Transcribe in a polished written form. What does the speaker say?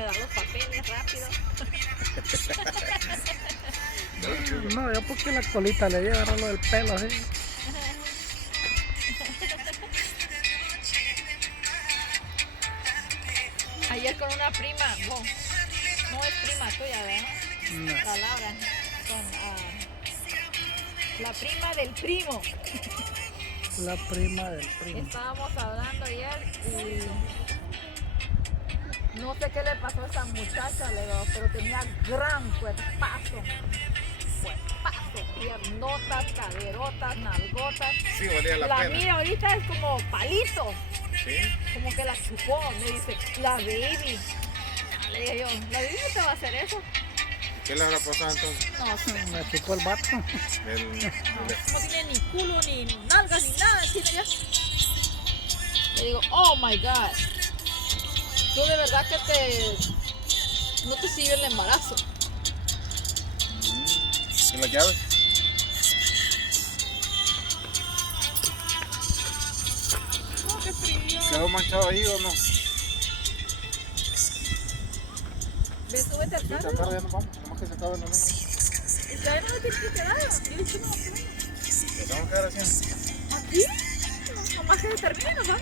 me da los papeles rápido. No, yo porque la colita le di a agarrarlo del pelo así. Ayer con una prima, no es prima tuya, ¿verdad? No. La Laura, con la prima del primo. La prima del primo. Estábamos hablando ayer y no sé qué le pasó a esa muchacha, le digo, pero tenía gran cuerpazo, piernotas, caderotas, nalgotas. Sí, valía la pena. mía ahorita es como palito, Sí. como que la chupó, me dice, la baby. Le dije yo, la baby no te va a hacer eso. ¿Qué le habrá pasado entonces? No sé. Me chupó el vato. No tiene ni culo, ni nalgas, ni nada, tiene ya. Le digo, oh my god. Tú de verdad que no te sirve el embarazo. ¿Y las llaves? No, qué frío. ¿Quedó manchado ahí o no? Ve, súbete al Sí, carro. acá ya nos vamos, nomás que se acaben los niños. Y todavía no me tienes que quedar. Yo dije, no, ¿Qué tengo que dar así? aquí. Nomás que se termine, nos vamos.